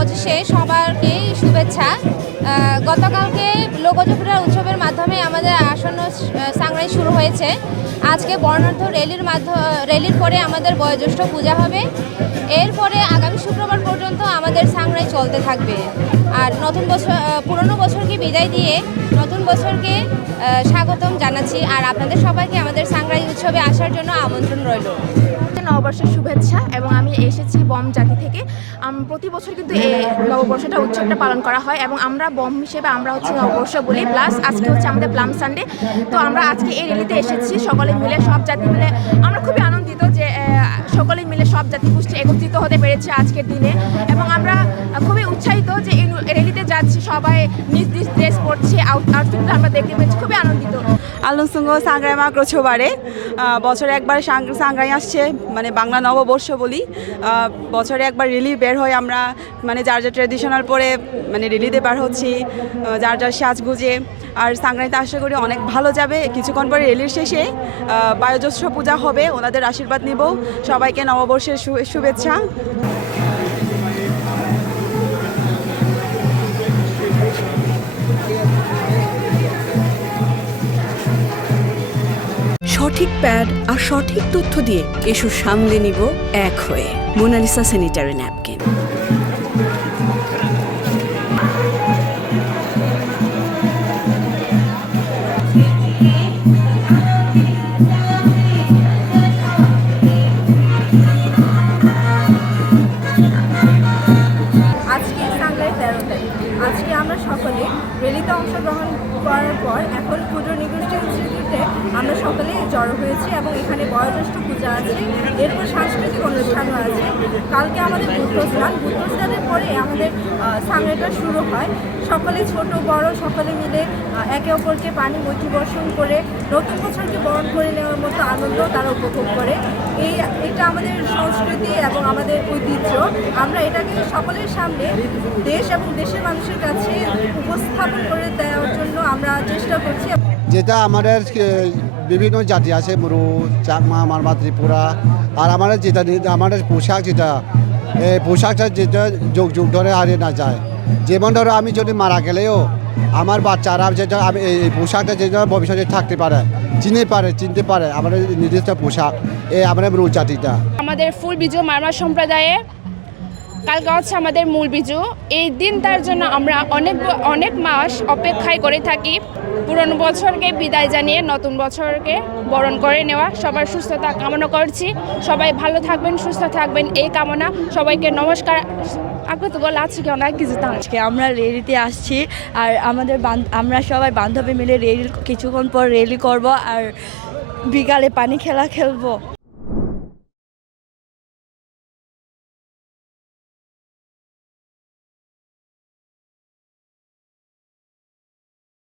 উদ্দেশ্যে সবারকেই শুভেচ্ছা। গতকালকে লোকজপুরা উৎসবের মাধ্যমে আমাদের আসন্ন সাংরাই শুরু হয়েছে। আজকে বর্ণাঢ্য র্যালির মাধ্যমে র্যালির পরে আমাদের বয়োজ্যেষ্ঠ পূজা হবে। এরপরে আগামী শুক্রবার পর্যন্ত আমাদের সাংরাই চলতে থাকবে। আর নতুন বছর পুরনো বছরকে বিদায় দিয়ে নতুন বছরকে স্বাগতম জানাচ্ছি। আর আপনাদের সবাইকে আমাদের সাংরাই উৎসবে আসার জন্য আমন্ত্রণ রইল। নববর্ষের শুভেচ্ছা এবং আমি এসেছি বম জাতি থেকে। প্রতি বছর কিন্তু এই নববর্ষটা উৎসবটা পালন করা হয় এবং আমরা বম হিসেবে আমরা হচ্ছে নববর্ষ বলি। প্লাস আজকে হচ্ছে আমাদের প্লাম সানডে। তো আমরা আজকে এই র্যালিতে এসেছি, সকলে মিলে সব জাতি মিলে। আমরা খুবই আনন্দিত যে সকলে মিলে সব জাতি গোষ্ঠী একত্রিত হতে পেরেছে আজকের দিনে। এবং আমরা খুবই উৎসাহিত যে এই র্যালিতে যাচ্ছি সবাই নিজ নিজ আউটফিটটা আমরা দেখতে পেয়েছি, খুবই আনন্দিত। আলুসঙ্গ সাংগ্রাই মা ক্রোছোবারে বছরে একবার সাংগ্রাই আসছে মানে বাংলা নববর্ষ বলি। বছরে একবার রিলি বের হয় আমরা মানে যার যার ট্রেডিশনাল পরে মানে রিলিতে বার হচ্ছি যার যার সাজগুজে। আর সাংগ্রাইতে আশা করি অনেক ভালো যাবে। কিছুক্ষণ পরে রেলির শেষে বায়োজ্যেষ্ঠ পূজা হবে, ওনাদের আশীর্বাদ নিব। সবাইকে নববর্ষের শুভেচ্ছা। সঠিক প্যাড আর সঠিক তথ্য দিয়ে এসব সামলে নিব এক হয়ে। Monalisa sanitary napkin. আজকে অংশগ্রহণ করার পর এখন ক্ষুদ্র নিগোষ্ঠী ইনস্টিটিউটে আমরা সকলে জড়ো হয়েছি এবং এখানে বয়োজ্যেষ্ঠ পূজা আছে, এরপর সাংস্কৃতিক অনুষ্ঠানও আছে। কালকে আমাদের বুদ্ধ স্নান বুদ্ধ স্নানের পরে আমাদের সামনেটা শুরু হয়। সকলে ছোট, বড়, সকলে মিলে একে অপরকে পানি বর্ষণ করে নতুন বছরকে বরণ করে নেওয়ার মতো আনন্দ তারা উপভোগ করে। এই, এটা আমাদের সংস্কৃতি এবং আমাদের ঐতিহ্য। আমরা এটাকে সকলের সামনে দেশ এবং দেশের মানুষের কাছে উপস্থাপন করে দেওয়ার জন্য আমরা চেষ্টা করছি। যেটা আমাদের বিভিন্ন জাতি আছে, মুরু, চাকমা, মারমা, ত্রিপুরা, আর আমাদের যেটা, আমাদের পোশাক যেটা পোশাকটা যেটা যুগ যুগ ধরে হারিয়ে না যায়। যেমন ধরো আমি যদি মারা গেলেও আমার বাচ্চারা যেটা আমি এই পোশাকটা যেটা ভবিষ্যতে থাকতে পারে, চিনতে পারে চিনতে পারে আমাদের নির্দিষ্ট পোশাক, এই আমাদের মুরু জাতিটা। আমাদের ফুল বিজু মারমা সম্প্রদায়ে, কালকে হচ্ছে আমাদের মূল বিজু। এই দিন তার জন্য আমরা অনেক অনেক মাস অপেক্ষায় করে থাকি। পুরনো বছরকে বিদায় জানিয়ে নতুন বছরকে বরণ করে নেওয়া। সবার সুস্থতা কামনা করছি। সবাই ভালো থাকবেন, সুস্থ থাকবেন, এই কামনা। সবাইকে নমস্কার। আগত তো আছে কি অনেক কিছু তো আজকে। আমরা রেলিতে আসছি আর আমাদের আমরা সবাই বান্ধবী মিলে রেল কিছুক্ষণ পর রেলি করব আর বিকালে পানি খেলা খেলব।